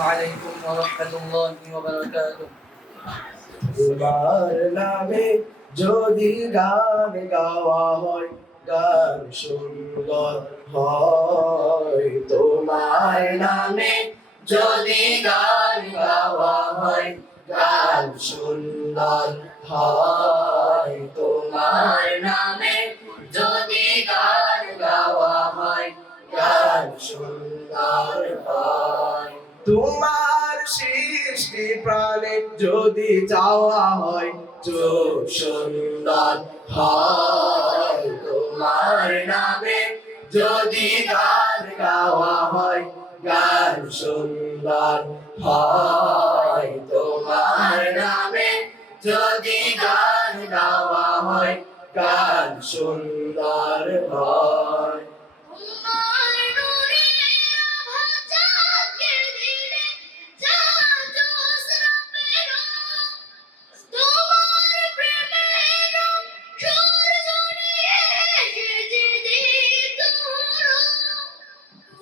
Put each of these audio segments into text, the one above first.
عليكم ورحمة الله وبركاته. তোমার নামে যদি গান গাওয়া হয়, গান সুন্দর হয়। তোমার নামে যদি গান গাওয়া হয়, গান সুন্দর হয়। তোমার নামে যদি গান গাওয়া হয়, গান সুন্দর হয়। তোমার সৃষ্টি প্রাণে যদি চাওয়া হয়, চোখ সুন্দর হয়। তোমার নামে যদি গান গাওয়া হয়, গান সুন্দর হয়। তোমার নামে যদি গান গাওয়া হয়, গান সুন্দর হয়।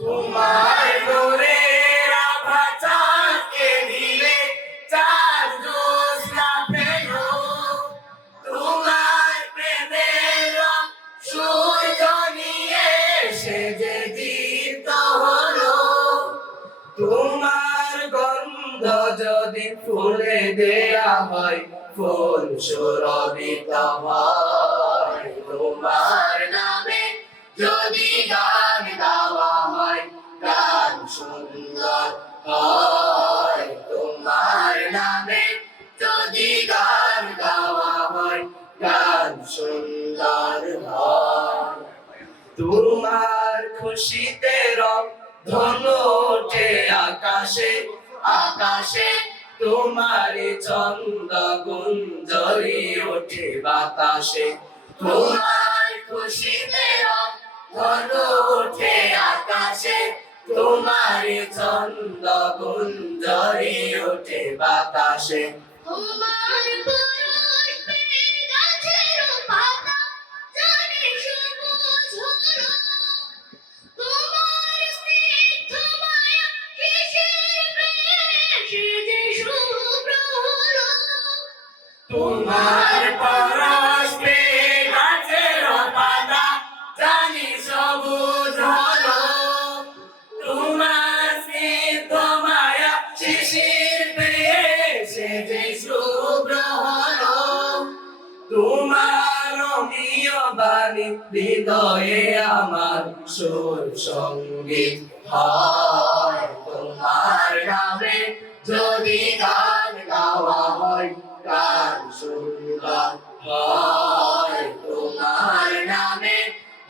তোমার নূরের আভা চাঁদকে দিলে চাঁদ জ্যোৎস্না পেল। তোমার প্রেমের রং সূর্য নিয়ে সেজে দীপ্ত হলো। তোমার গন্ধ যদি ফুলে দেয়া হয়, ফুল সুরভিত হয়। তোমার নামে যদি গান গাওয়া হয়, গান সুন্দর হয়। তোমার নামে যদি গান গাওয়া হয়, গান সুন্দর হয়। তোমার খুশিতে রং ধনু ওঠে আকাশে আকাশে। তোমার চন্দ গুঞ্জরি ওঠে বাতাসে। তোমার খুশিতে রং ধনু ওঠে আকাশে। তোমার চন্দ গুঞ্জরি ওঠে বাতাসে। তোমার পরশ পেয়ে গাছের পাতা জানি সবুজ হলো। তোমার স্নিগ্ধ মায়া শিশির পেয়ে সেজে শুভ্র হলো। তোমার রমণীয় বাণী হৃদয়ে আমার সুর সঙ্গীত হয়। তোমার নামে যদি গান গাওয়া হয়, গান সুন্দর হয়। তোমার নামে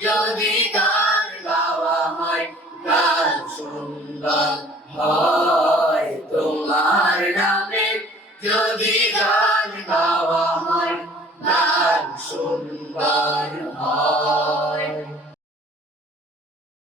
যদি গান গাওয়া হয়, গান সুন্দর হয়। তোমার নামে যদি গান